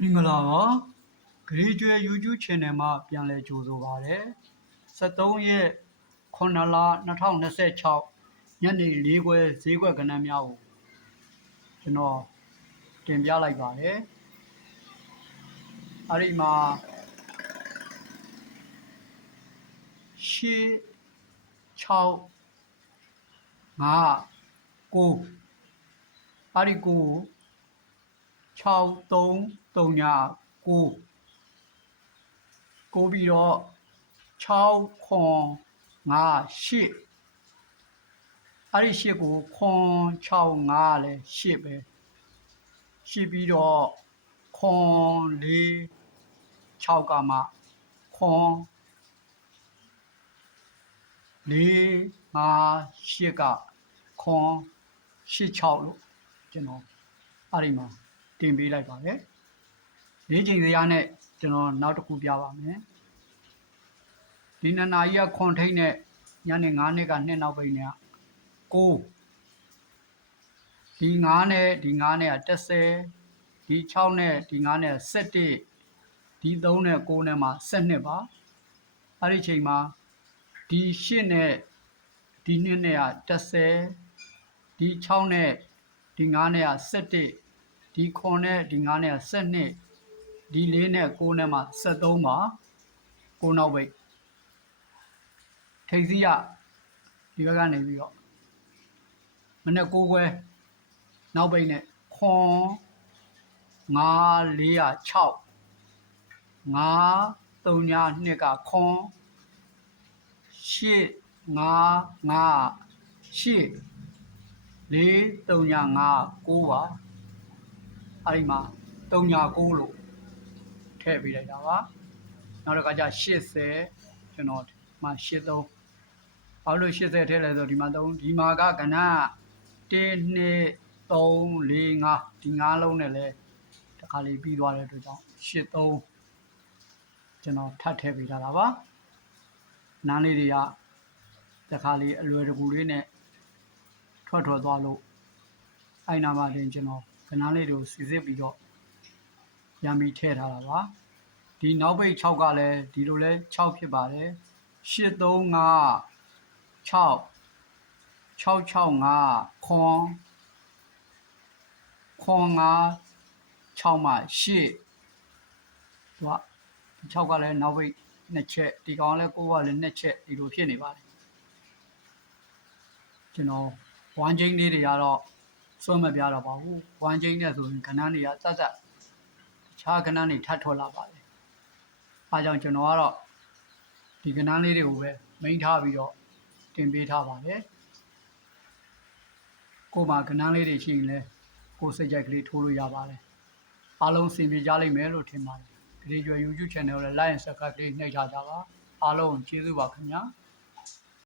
မင်္ဂလာပါဂရေကျွဲ YouTube Channel မှာပြန်လည်ကြိုဆိုပါရစေ73ရက်9လ2026ညနေ4ခွဲဈေးကွက်ကဏ္ဍများကိုကျွန်တော်တင်ပြလိုက်ပါတယ်အဲ့ဒီမှာ8 6 5 9အဲ့ဒီကို6339ပြီးတော့6ခွန်5 8အဲ့ဒီ8ကိုခွန်6 5လဲ8ပဲ8ပြီးတော့ခွန်4 6ကမှခွန်4 5 8ကခွန်8 6လို့ကျွန်တော်အဲ့ဒီမှာတင်ပေးလိုက်ပါတယ်၄ချိန်စရာနဲ့ကျွန်တော်နောက်တစ်ခုပြပါမယ်ဒီနှစ်နာရီကခွန်ထိတ်နဲ့ညနေ9နှစ်က2နောက်ပိတ်နဲ့9ဒီ9နဲ့ဒီ9နဲ့က30ဒီ6နဲ့ဒီ9နဲ့17ဒီ3နဲ့9နဲ့မှာ12ပါအဲ့ဒီချိန်မှာဒီ8နဲ့ဒီ2နဲ့က30ဒီ6နဲ့ဒီ9နဲ့က17ဒီ9နဲ့ဒီ9နဲ့က12ဒီ4နဲ့9နဲ့မှာ73ပါ9နောက်ပိတ်ထိပ်စီးရဒီဘက်ကနေပြီးတော့မနေ့9ခွဲနောက်ပိတ်နဲ့ခွန်9 406 5 3ည2ကခွန်8 5 5 8 4 3ည5 9ပါအဲ့ဒီမှာ3ည9လို့ထည့်ပေးလိုက်တာပါနောက်တစ်ခါကျ80ကျွန်တော်မှာ83ဘာလို့80ထည့်လဲဆိုဒီမှာ3ဒီမှာကကဏ္ဍ1 2 3 4 5ဒီ5လုံးနဲ့လဲတစ်ခါလေးပြီးသွားတဲ့အတွက်ကြောင့်83ကျွန်တော်ထပ်ထည့်ပေးထားတာပါနားလေးတွေကတစ်ခါလေးအလွယ်တကူလေးနဲ့ထွက်သွားလို့အဲ့နာမှာတင်ကျွန်တော်ကဏ္ဍလေးတွေကိုစစ်စစ်ပြီးတော့ရမ်းပြီးထည့်ထားတာပါဒီနောက်ပိတ်6ကလည်းဒီလိုလဲ6ဖြစ်ပါတယ်835 6 665ခွန်5 6မှ8သူက6ကလည်းနောက်ပိတ်2ချက်ဒီကောင်လည်း9ကလည်း2ချက်ဒီလိုဖြစ်နေပါတယ်ကျွန်တော်ဝမ်းချင်းလေးတွေကတော့စွန့်မပြတော့ပါဘူးဝမ်းချင်းနဲ့ဆိုရင်ခဏနေရတတ်တခြားကဏ္ဍတွေထပ်ထွက်လာပါတယ်အားကြောင့်ကျွန်တော်ကတော့ဒီကဏ္ဍလေးတွေကိုပဲမိန်းထားပြီးတော့တင်ပေးထားပါတယ်ကိုမှကဏ္ဍလေးတွေရှိရင်လည်းကိုစိတ်ကြိုက်ကလေးထိုးလို့ရပါတယ်အားလုံးစင်ပြေကြလိမ့်မယ်လို့ထင်ပါတယ်ဒီကြွယ် YouTube channel ကိုလည်း like and subscribe လေးနှိပ်ထားကြပါအားလုံးကျေးဇူးပါခင်ဗျာ